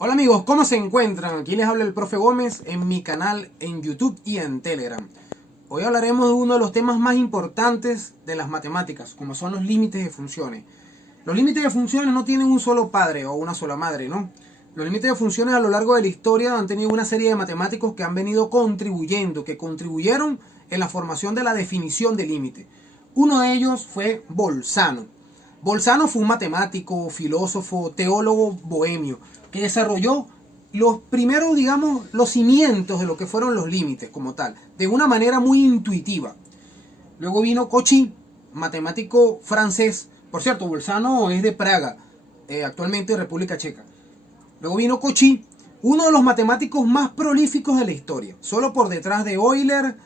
Hola amigos, ¿cómo se encuentran? Aquí les habla el profe Gómez en mi canal en YouTube y en Telegram. Hoy hablaremos de uno de los temas más importantes de las matemáticas, como son los límites de funciones. Los límites de funciones no tienen un solo padre o una sola madre, ¿no? Los límites de funciones a lo largo de la historia han tenido una serie de matemáticos que han venido contribuyendo, que contribuyeron en la formación de la definición de límite. Uno de ellos fue Bolzano. Bolzano fue un matemático, filósofo, teólogo bohemio que desarrolló los primeros, digamos, los cimientos de lo que fueron los límites como tal, de una manera muy intuitiva. Luego vino Cauchy, matemático francés. Por cierto, Bolzano es de Praga, actualmente República Checa. Luego vino Cauchy, uno de los matemáticos más prolíficos de la historia, solo por detrás de Euler,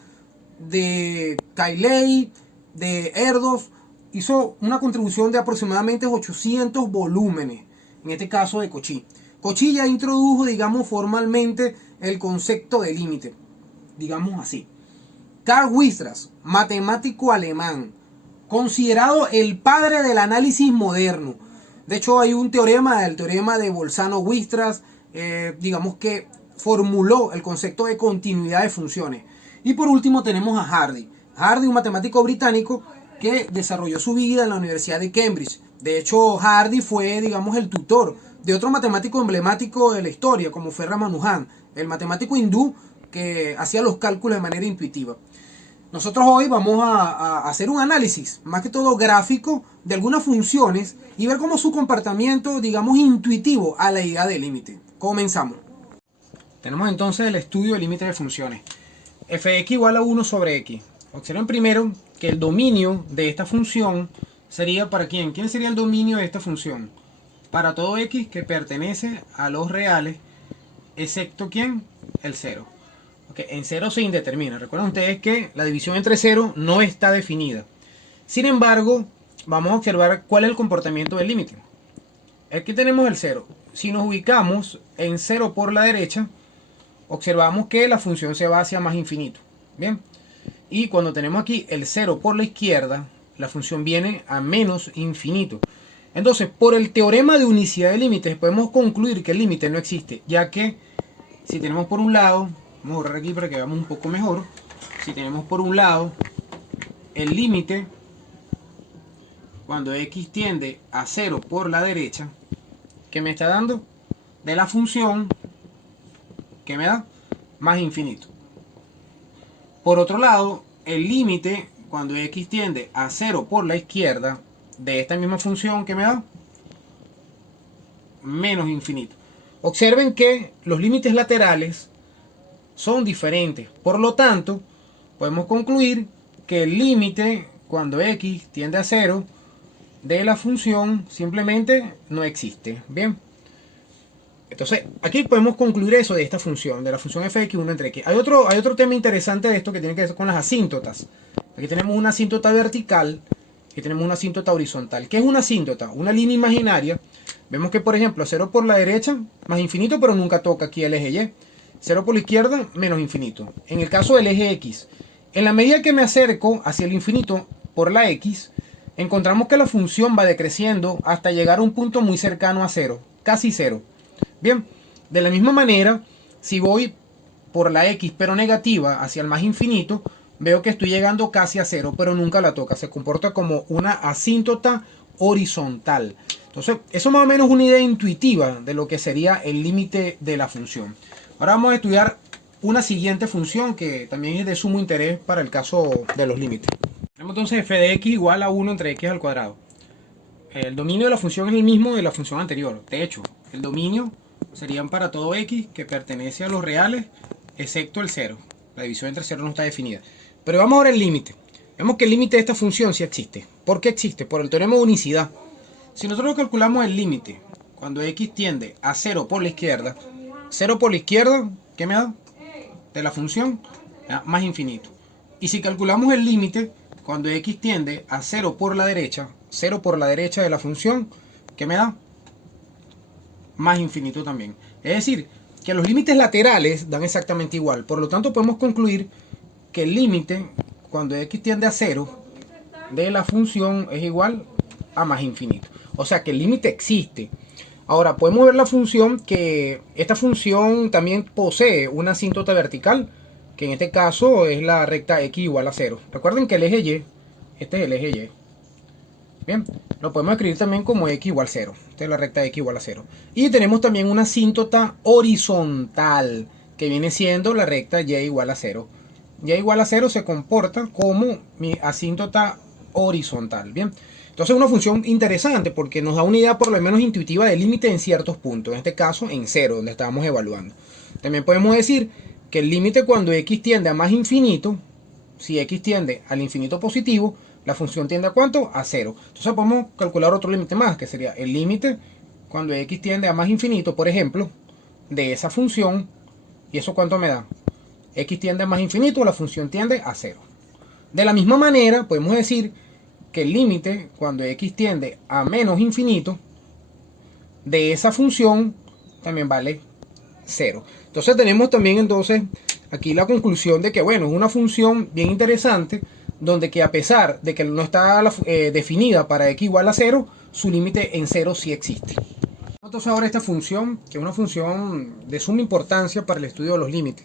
de Cayley, de Erdos. Hizo una contribución de aproximadamente 800 volúmenes, en este caso de Cauchy. Cauchy ya introdujo, digamos, formalmente el concepto de límite, digamos así. Carl Weierstrass, matemático alemán, considerado el padre del análisis moderno. De hecho, hay un teorema, el teorema de Bolzano-Weierstrass, digamos que formuló el concepto de continuidad de funciones. Y por último tenemos a Hardy. Hardy, un matemático británico que desarrolló su vida en la Universidad de Cambridge. De hecho, Hardy fue, digamos, el tutor de otro matemático emblemático de la historia, como fue Ramanujan, el matemático hindú que hacía los cálculos de manera intuitiva. Nosotros hoy vamos a hacer un análisis, más que todo gráfico, de algunas funciones y ver cómo su comportamiento, digamos, intuitivo a la idea de límite. Comenzamos. Tenemos entonces el estudio del límite de funciones. F de x igual a 1 sobre x. Observen primero que el dominio de esta función sería para quién. ¿Quién sería el dominio de esta función? Para todo x que pertenece a los reales, excepto ¿quién? El 0. Okay, en 0 se indetermina. Recuerden ustedes que la división entre 0 no está definida. Sin embargo, vamos a observar cuál es el comportamiento del límite. Aquí tenemos el 0. Si nos ubicamos en 0 por la derecha, observamos que la función se va hacia más infinito. Bien. Y cuando tenemos aquí el 0 por la izquierda, la función viene a menos infinito. Entonces, por el teorema de unicidad de límites, podemos concluir que el límite no existe, ya que si tenemos por un lado, vamos a borrar aquí para que veamos un poco mejor, si tenemos por un lado el límite, cuando x tiende a 0 por la derecha, ¿qué me está dando? De la función, ¿qué me da? Más infinito. Por otro lado, el límite, cuando x tiende a 0 por la izquierda, de esta misma función, ¿qué me da? Menos infinito. Observen que los límites laterales son diferentes. Por lo tanto, podemos concluir que el límite, cuando x tiende a 0, de la función simplemente no existe. Bien. Entonces, aquí podemos concluir eso de esta función, de la función f de x1 entre x. Hay otro tema interesante de esto que tiene que ver con las asíntotas. Aquí tenemos una asíntota vertical y tenemos una asíntota horizontal. ¿Qué es una asíntota? Una línea imaginaria. Vemos que, por ejemplo, 0 por la derecha, más infinito, pero nunca toca aquí el eje y. 0 por la izquierda, menos infinito. En el caso del eje x, en la medida que me acerco hacia el infinito por la x, encontramos que la función va decreciendo hasta llegar a un punto muy cercano a 0, casi 0. Bien, de la misma manera, si voy por la x pero negativa hacia el más infinito, veo que estoy llegando casi a 0, pero nunca la toca. Se comporta como una asíntota horizontal. Entonces, eso más o menos es una idea intuitiva de lo que sería el límite de la función. Ahora vamos a estudiar una siguiente función que también es de sumo interés para el caso de los límites. Tenemos entonces f de x igual a 1 entre x al cuadrado. El dominio de la función es el mismo de la función anterior. De hecho, el dominio serían para todo x que pertenece a los reales, excepto el 0. La división entre 0 no está definida. Pero vamos a ver el límite. Vemos que el límite de esta función sí existe. ¿Por qué existe? Por el teorema de unicidad. Si nosotros calculamos el límite, cuando x tiende a 0 por la izquierda, 0 por la izquierda, ¿qué me da? De la función, más infinito. Y si calculamos el límite, cuando x tiende a 0 por la derecha, 0 por la derecha de la función, ¿qué me da? Más infinito también. Es decir, que los límites laterales dan exactamente igual. Por lo tanto, podemos concluir que el límite, cuando x tiende a 0, de la función es igual a más infinito. O sea que el límite existe. Ahora podemos ver la función, que esta función también posee una asíntota vertical, que en este caso es la recta x igual a 0. Recuerden que el eje y, este es el eje y. Bien, lo podemos escribir también como x igual a 0. Esta es la recta x igual a 0. Y tenemos también una asíntota horizontal, que viene siendo la recta y igual a 0. Y igual a 0 se comporta como mi asíntota horizontal. Bien, entonces es una función interesante porque nos da una idea por lo menos intuitiva del límite en ciertos puntos. En este caso en 0, donde estábamos evaluando. También podemos decir que el límite cuando x tiende a más infinito, si x tiende al infinito positivo, la función tiende a ¿cuánto? A 0. Entonces podemos calcular otro límite más, que sería el límite cuando x tiende a más infinito, por ejemplo, de esa función. ¿Y eso cuánto me da? X tiende a más infinito, la función tiende a 0. De la misma manera, podemos decir que el límite cuando x tiende a menos infinito de esa función también vale 0. Entonces tenemos también entonces aquí la conclusión de que, bueno, es una función bien interesante, donde que a pesar de que no está definida para x igual a 0, su límite en 0 sí existe. Entonces ahora esta función, que es una función de suma importancia para el estudio de los límites,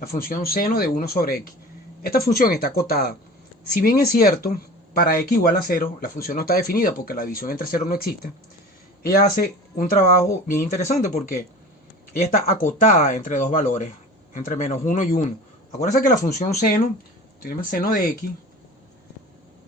la función seno de 1 sobre x. Esta función está acotada. Si bien es cierto, para x igual a 0, la función no está definida porque la división entre 0 no existe, ella hace un trabajo bien interesante porque ella está acotada entre dos valores, entre menos 1 y 1. Acuérdense que la función seno, tenemos seno de x,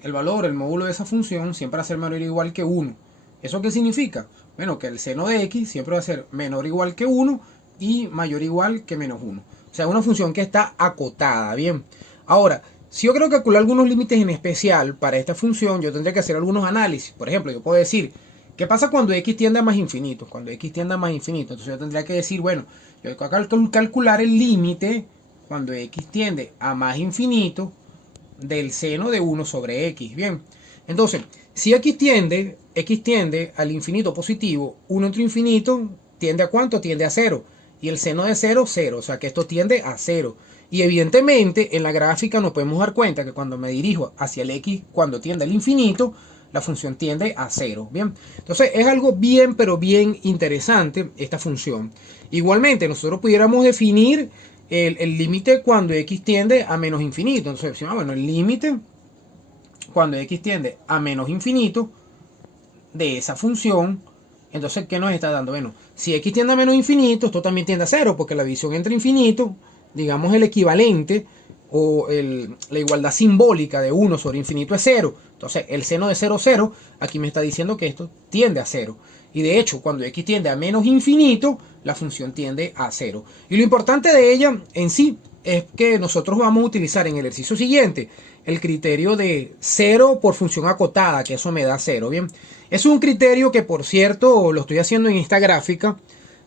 el valor, el módulo de esa función siempre va a ser menor o igual que 1. ¿Eso qué significa? Bueno, que el seno de x siempre va a ser menor o igual que 1 y mayor o igual que menos 1. O sea, una función que está acotada. Bien. Ahora, si yo quiero calcular algunos límites en especial para esta función, yo tendría que hacer algunos análisis. Por ejemplo, yo puedo decir, ¿qué pasa cuando x tiende a más infinito? Cuando x tiende a más infinito. Entonces yo tendría que decir, bueno, yo tengo que calcular el límite cuando x tiende a más infinito del seno de 1 sobre x. Bien. Entonces, si x tiende al infinito positivo, 1 entre infinito tiende a ¿cuánto? Tiende a 0. Y el seno de 0, 0. O sea que esto tiende a 0. Y evidentemente en la gráfica nos podemos dar cuenta que cuando me dirijo hacia el x, cuando tiende al infinito, la función tiende a 0. Bien. Entonces es algo bien, pero bien interesante esta función. Igualmente nosotros pudiéramos definir el límite cuando x tiende a menos infinito. Entonces decimos, bueno, el límite cuando x tiende a menos infinito de esa función. Entonces, ¿qué nos está dando? Bueno, si x tiende a menos infinito, esto también tiende a 0, porque la división entre infinito, digamos el equivalente o la igualdad simbólica de 1 sobre infinito es 0. Entonces, el seno de 0, 0, aquí me está diciendo que esto tiende a 0. Y de hecho, cuando x tiende a menos infinito, la función tiende a 0. Y lo importante de ella en sí es que nosotros vamos a utilizar en el ejercicio siguiente el criterio de 0 por función acotada, que eso me da 0. Bien, es un criterio que, por cierto, lo estoy haciendo en esta gráfica,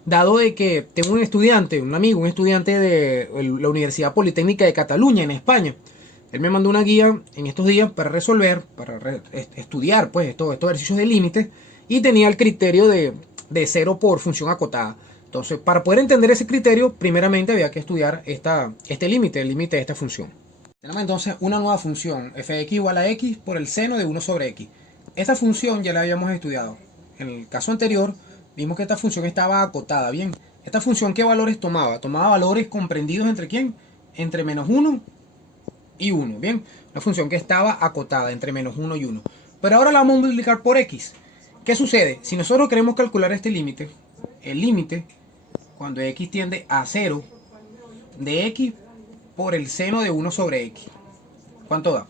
dado de que tengo un estudiante, un amigo, un estudiante de la Universidad Politécnica de Cataluña, en España. Él me mandó una guía en estos días para resolver, estudiar pues estos ejercicios de límites, y tenía el criterio de 0 por función acotada. Entonces, para poder entender ese criterio, primeramente había que estudiar este límite, el límite de esta función. Tenemos entonces una nueva función, f de x igual a x por el seno de 1 sobre x. Esta función ya la habíamos estudiado. En el caso anterior, vimos que esta función estaba acotada. Bien, esta función, ¿qué valores tomaba? Tomaba valores comprendidos entre ¿quién? Entre menos 1 y 1. Bien, una función que estaba acotada entre menos 1 y 1. Pero ahora la vamos a multiplicar por x. ¿Qué sucede? Si nosotros queremos calcular este límite, el límite cuando x tiende a 0 de x por el seno de 1 sobre x. ¿Cuánto da?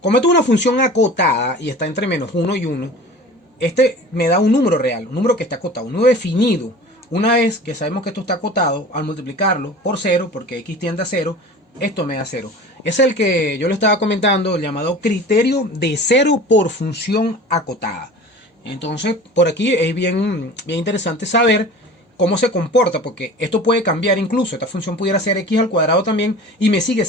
Como esto es una función acotada y está entre menos 1 y 1, este me da un número real, un número que está acotado, un número definido. Una vez que sabemos que esto está acotado, al multiplicarlo por 0, porque x tiende a 0, esto me da 0. Es el que yo le estaba comentando, el llamado criterio de 0 por función acotada. Entonces, por aquí es bien interesante saber cómo se comporta, porque esto puede cambiar incluso. Esta función pudiera ser x al cuadrado también y me sigue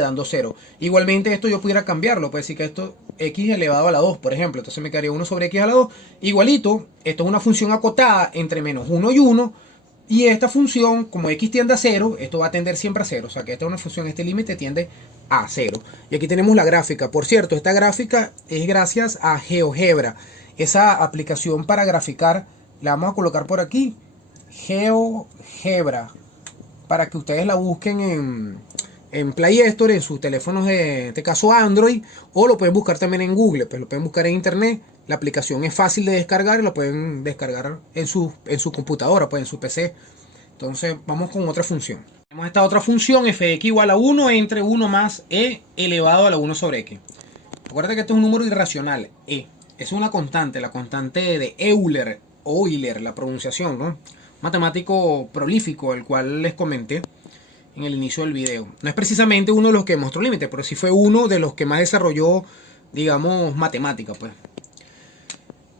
dando 0. Igualmente esto yo pudiera cambiarlo, puede decir que esto x elevado a la 2, por ejemplo. Entonces me quedaría 1 sobre x a la 2. Igualito, esto es una función acotada entre menos 1 y 1. Y esta función, como x tiende a 0, esto va a tender siempre a 0. O sea que esta es una función, este límite tiende a 0. Y aquí tenemos la gráfica. Por cierto, esta gráfica es gracias a GeoGebra, esa aplicación para graficar Le vamos a colocar por aquí GeoGebra para que ustedes la busquen en Play Store, en sus teléfonos de este caso Android, o lo pueden buscar también en Google, pues lo pueden buscar en internet. La aplicación es fácil de descargar y lo pueden descargar en su computadora, pues en su PC. Entonces vamos con otra función. Tenemos esta otra función, fx igual a 1 entre 1 más e elevado a la 1 sobre x. Recuerda que esto es un número irracional, e. Es una constante, la constante de Euler, la pronunciación, ¿no? Matemático prolífico, el cual les comenté en el inicio del video. No es precisamente uno de los que mostró límites, pero sí fue uno de los que más desarrolló, digamos, matemática, pues.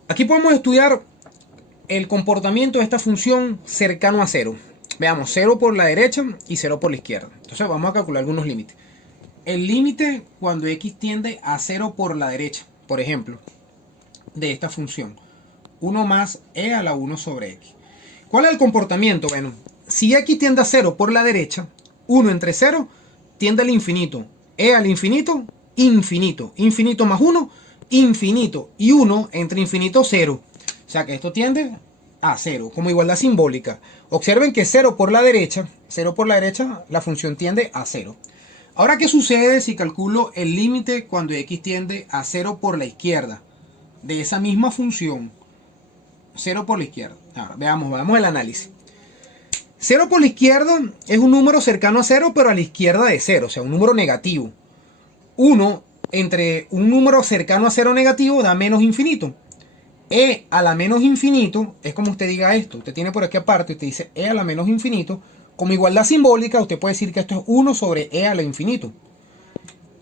Aquí podemos estudiar el comportamiento de esta función cercano a 0. Veamos, 0 por la derecha y 0 por la izquierda. Entonces vamos a calcular algunos límites. El límite cuando x tiende a 0 por la derecha, por ejemplo, de esta función, 1 más e a la 1 sobre x. ¿Cuál es el comportamiento? Bueno, si x tiende a 0 por la derecha, 1 entre 0 tiende al infinito. E al infinito, infinito. Infinito más 1, infinito. Y 1 entre infinito, 0. O sea que esto tiende a 0, como igualdad simbólica. Observen que 0 por la derecha, la función tiende a 0. Ahora, ¿qué sucede si calculo el límite cuando x tiende a 0 por la izquierda? De esa misma función. 0 por la izquierda. Ahora, veamos el análisis. 0 por la izquierda es un número cercano a 0, pero a la izquierda de 0, o sea, un número negativo. 1 entre un número cercano a 0 negativo da menos infinito. E a la menos infinito es como usted diga esto. Usted tiene por aquí aparte, usted dice e a la menos infinito. Como igualdad simbólica, usted puede decir que esto es 1 sobre e a la infinito.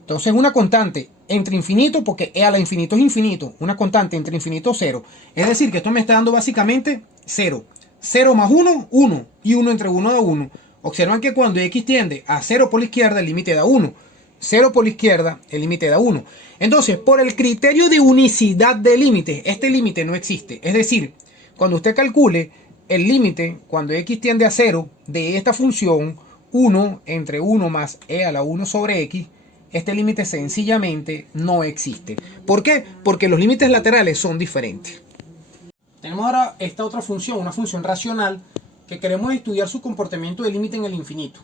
Entonces una constante entre infinito, porque e a la infinito es infinito. Una constante entre infinito, 0. Es decir, que esto me está dando básicamente 0. 0 más 1, 1. Y 1 entre 1 da 1. Observan que cuando x tiende a 0 por la izquierda, el límite da 1. 0 por la izquierda, el límite da 1. Entonces, por el criterio de unicidad de límites, este límite no existe. Es decir, cuando usted calcule el límite, cuando x tiende a 0 de esta función, 1 entre 1 más e a la 1 sobre x, este límite sencillamente no existe. ¿Por qué? Porque los límites laterales son diferentes. Tenemos ahora esta otra función, una función racional, que queremos estudiar su comportamiento de límite en el infinito.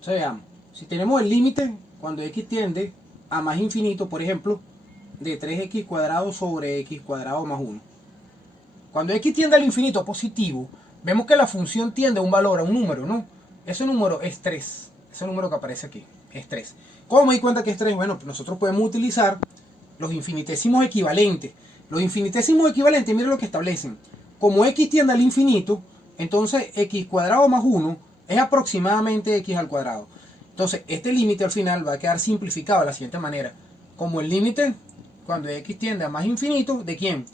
O sea, veamos, si tenemos el límite cuando x tiende a más infinito, por ejemplo, de 3x cuadrado sobre x cuadrado más 1. Cuando x tiende al infinito positivo, vemos que la función tiende a un valor, a un número, ¿no? Ese número es 3. Ese número que aparece aquí es 3. ¿Cómo me di cuenta que es 3? Bueno, pues nosotros podemos utilizar los infinitésimos equivalentes. Los infinitésimos equivalentes, miren lo que establecen. Como x tiende al infinito, entonces x cuadrado más 1 es aproximadamente x al cuadrado. Entonces, este límite al final va a quedar simplificado de la siguiente manera. Como el límite, cuando x tiende a más infinito, ¿de quién?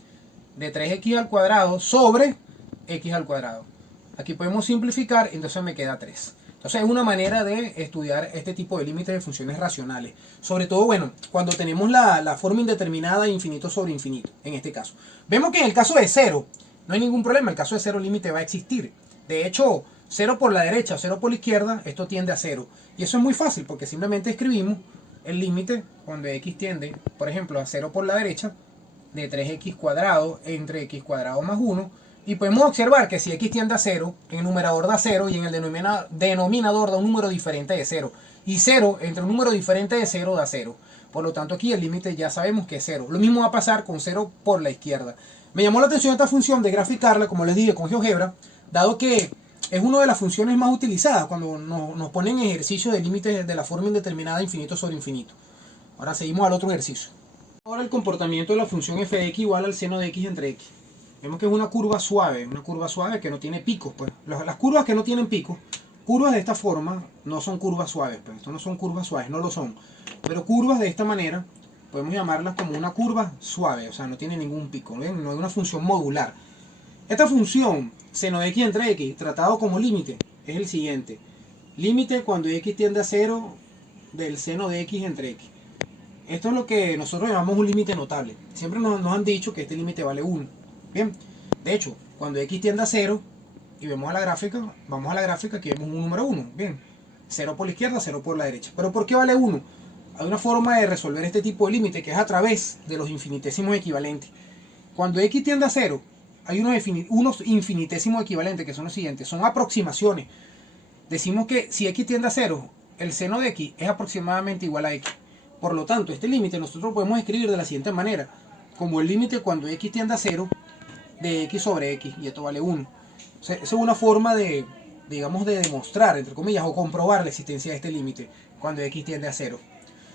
De 3x al cuadrado sobre x al cuadrado. Aquí podemos simplificar, entonces me queda 3. Entonces es una manera de estudiar este tipo de límites de funciones racionales. Sobre todo, bueno, cuando tenemos la forma indeterminada de infinito sobre infinito, en este caso. Vemos que en el caso de 0, no hay ningún problema. El caso de 0, el límite va a existir. De hecho, 0 por la derecha o 0 por la izquierda, esto tiende a 0. Y eso es muy fácil porque simplemente escribimos el límite cuando x tiende, por ejemplo, a 0 por la derecha, de 3x cuadrado entre x cuadrado más 1. Y podemos observar que si x tiende a 0, en el numerador da 0 y en el denominador da un número diferente de 0. Y 0 entre un número diferente de 0 da 0. Por lo tanto, aquí el límite ya sabemos que es 0. Lo mismo va a pasar con 0 por la izquierda. Me llamó la atención esta función de graficarla, como les dije, con GeoGebra, dado que es una de las funciones más utilizadas cuando nos ponen ejercicios de límites de la forma indeterminada infinito sobre infinito. Ahora seguimos al otro ejercicio. Ahora el comportamiento de la función f de x igual al seno de x entre x. Vemos que es una curva suave que no tiene picos. Pues. Las curvas que no tienen picos, curvas de esta forma, no son curvas suaves. Pues. Esto no son curvas suaves, no lo son. Pero curvas de esta manera, podemos llamarlas como una curva suave, o sea, no tiene ningún pico, ¿ven? No es una función modular. Esta función, seno de x entre x, tratado como límite, es el siguiente. Límite cuando x tiende a 0 del seno de x entre x. Esto es lo que nosotros llamamos un límite notable. Siempre nos han dicho que este límite vale 1. Bien, de hecho, cuando x tiende a 0 y vamos a la gráfica, aquí vemos un número 1. Bien, 0 por la izquierda, 0 por la derecha. ¿Pero por qué vale 1? Hay una forma de resolver este tipo de límite que es a través de los infinitésimos equivalentes. Cuando x tiende a 0, hay unos infinitesimos equivalentes que son los siguientes, son aproximaciones. Decimos que si x tiende a 0, el seno de x es aproximadamente igual a x. Por lo tanto, este límite nosotros podemos escribir de la siguiente manera, como el límite cuando x tiende a 0 de x sobre x, y esto vale 1. O sea, esa es una forma de, digamos, de demostrar, entre comillas, o comprobar la existencia de este límite cuando x tiende a 0.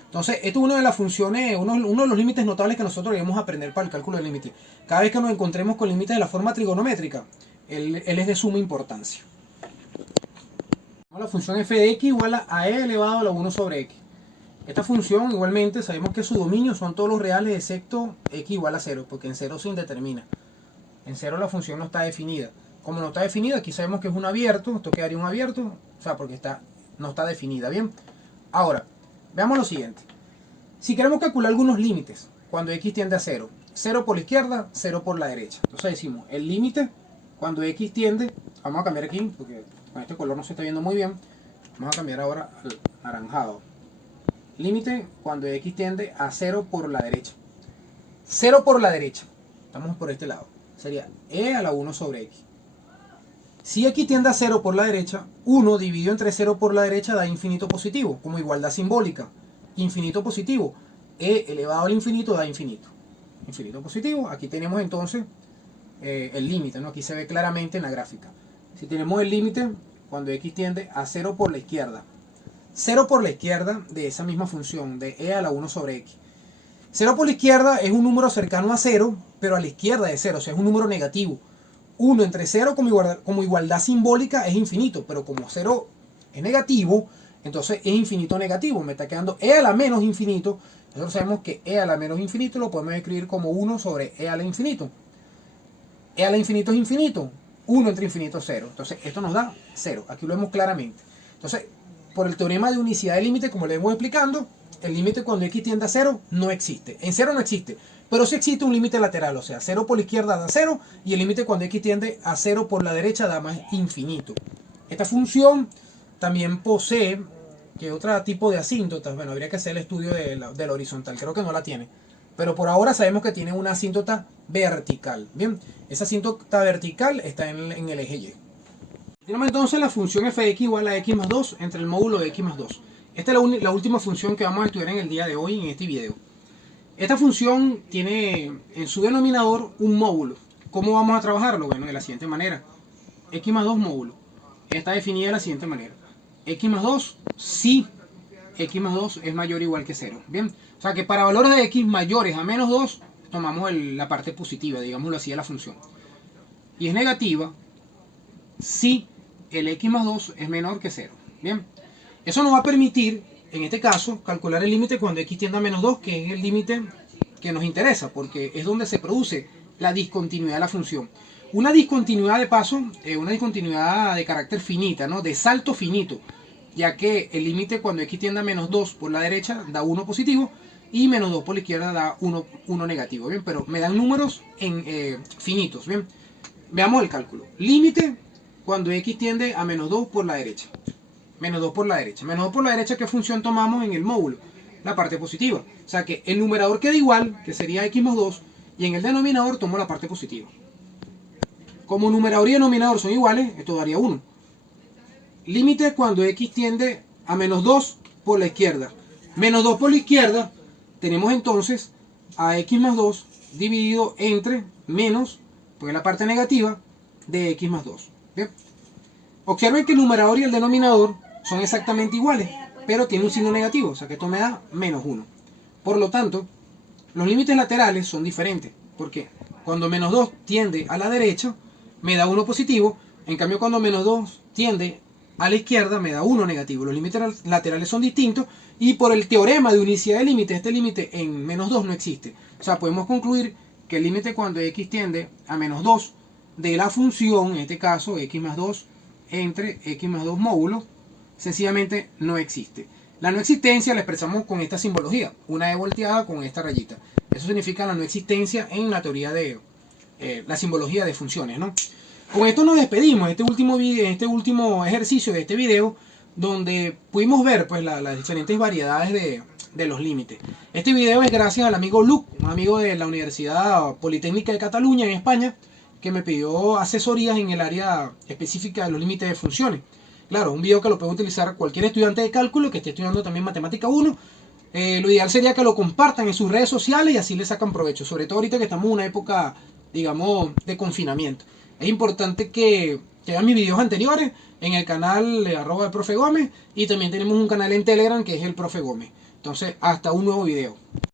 Entonces, esto es una de las funciones, uno de los límites notables que nosotros debemos aprender para el cálculo del límite. Cada vez que nos encontremos con límites de la forma trigonométrica, él es de suma importancia. La función f de x igual a e elevado a la 1 sobre x. Esta función, igualmente, sabemos que su dominio son todos los reales excepto x igual a 0, porque en 0 se indetermina. En 0 la función no está definida. Como no está definida, aquí sabemos que es un abierto, esto quedaría un abierto, o sea, porque no está definida, ¿bien? Ahora, veamos lo siguiente. Si queremos calcular algunos límites, cuando x tiende a 0, 0 por la izquierda, 0 por la derecha. Entonces decimos, el límite cuando x tiende, vamos a cambiar aquí, porque con este color no se está viendo muy bien, vamos a cambiar ahora al naranjado. Límite cuando x tiende a 0 por la derecha. 0 por la derecha, estamos por este lado, sería e a la 1 sobre x. Si x tiende a 0 por la derecha, 1 dividido entre 0 por la derecha da infinito positivo, como igualdad simbólica. Infinito positivo, e elevado al infinito da infinito. Infinito positivo, aquí tenemos entonces el límite, ¿no? Aquí se ve claramente en la gráfica. Si tenemos el límite cuando x tiende a 0 por la izquierda. 0 por la izquierda de esa misma función, de e a la 1 sobre x. 0 por la izquierda es un número cercano a 0, pero a la izquierda de 0, o sea, es un número negativo. 1 entre 0 como igualdad simbólica es infinito, pero como 0 es negativo, entonces es infinito negativo. Me está quedando e a la menos infinito. Nosotros sabemos que e a la menos infinito lo podemos escribir como 1 sobre e a la infinito. E a la infinito es infinito. 1 entre infinito es 0. Entonces esto nos da 0. Aquí lo vemos claramente. Entonces, por el teorema de unicidad de límite, como le hemos explicando, el límite cuando x tiende a 0 no existe. En 0 no existe. Pero sí existe un límite lateral, o sea, 0 por la izquierda da 0 y el límite cuando x tiende a 0 por la derecha da más infinito. Esta función también posee que otro tipo de asíntotas. Bueno, habría que hacer el estudio de la horizontal, creo que no la tiene. Pero por ahora sabemos que tiene una asíntota vertical. Bien, esa asíntota vertical está en el eje Y. Tenemos entonces la función f de x igual a x más 2 entre el módulo de x más 2. Esta es la última función que vamos a estudiar en el día de hoy en este video. Esta función tiene en su denominador un módulo. ¿Cómo vamos a trabajarlo? Bueno, de la siguiente manera. X más 2 módulo. Está definida de la siguiente manera. X más 2 si x más 2 es mayor o igual que 0. Bien, o sea que para valores de x mayores a menos 2 tomamos la parte positiva, digámoslo así, de la función. Y es negativa si el x más 2 es menor que 0. Bien, eso nos va a permitir, en este caso, calcular el límite cuando x tiende a menos 2, que es el límite que nos interesa, porque es donde se produce la discontinuidad de la función. Una discontinuidad de paso, una discontinuidad de carácter finita, ¿no? De salto finito, ya que el límite cuando x tiende a menos 2 por la derecha da 1 positivo y menos 2 por la izquierda da 1 negativo. Bien, pero me dan números finitos. Bien, veamos el cálculo. Límite cuando x tiende a menos 2 por la derecha. Menos 2 por la derecha. Menos 2 por la derecha, ¿qué función tomamos en el módulo? La parte positiva. O sea que el numerador queda igual, que sería x más 2, y en el denominador tomo la parte positiva. Como numerador y denominador son iguales, esto daría 1. Límite cuando x tiende a menos 2 por la izquierda. Menos 2 por la izquierda, tenemos entonces a x más 2 dividido entre menos, pues la parte negativa, de x más 2. ¿Bien? Observen que el numerador y el denominador son exactamente iguales, pero tiene un signo negativo, o sea que esto me da menos 1. Por lo tanto, los límites laterales son diferentes, porque cuando menos 2 tiende a la derecha, me da 1 positivo, en cambio cuando menos 2 tiende a la izquierda, me da 1 negativo. Los límites laterales son distintos, y por el teorema de unicidad de límite, este límite en menos 2 no existe. O sea, podemos concluir que el límite cuando x tiende a menos 2 de la función, en este caso x más 2 entre x más 2 módulo, sencillamente no existe. La no existencia la expresamos con esta simbología, una e volteada con esta rayita. Eso significa la no existencia en la teoría de la simbología de funciones, ¿no? Con esto nos despedimos, este último ejercicio de este video, donde pudimos ver pues las diferentes variedades de los límites. Este video es gracias al amigo Luc, un amigo de la Universidad Politécnica de Cataluña en España, que me pidió asesorías en el área específica de los límites de funciones. Claro, un video que lo puede utilizar cualquier estudiante de cálculo que esté estudiando también matemática 1. Lo ideal sería que lo compartan en sus redes sociales y así le sacan provecho, sobre todo ahorita que estamos en una época, digamos, de confinamiento. Es importante que vean mis videos anteriores en el canal de @el profe Gómez, y también tenemos un canal en Telegram que es el profe Gómez. Entonces, hasta un nuevo video.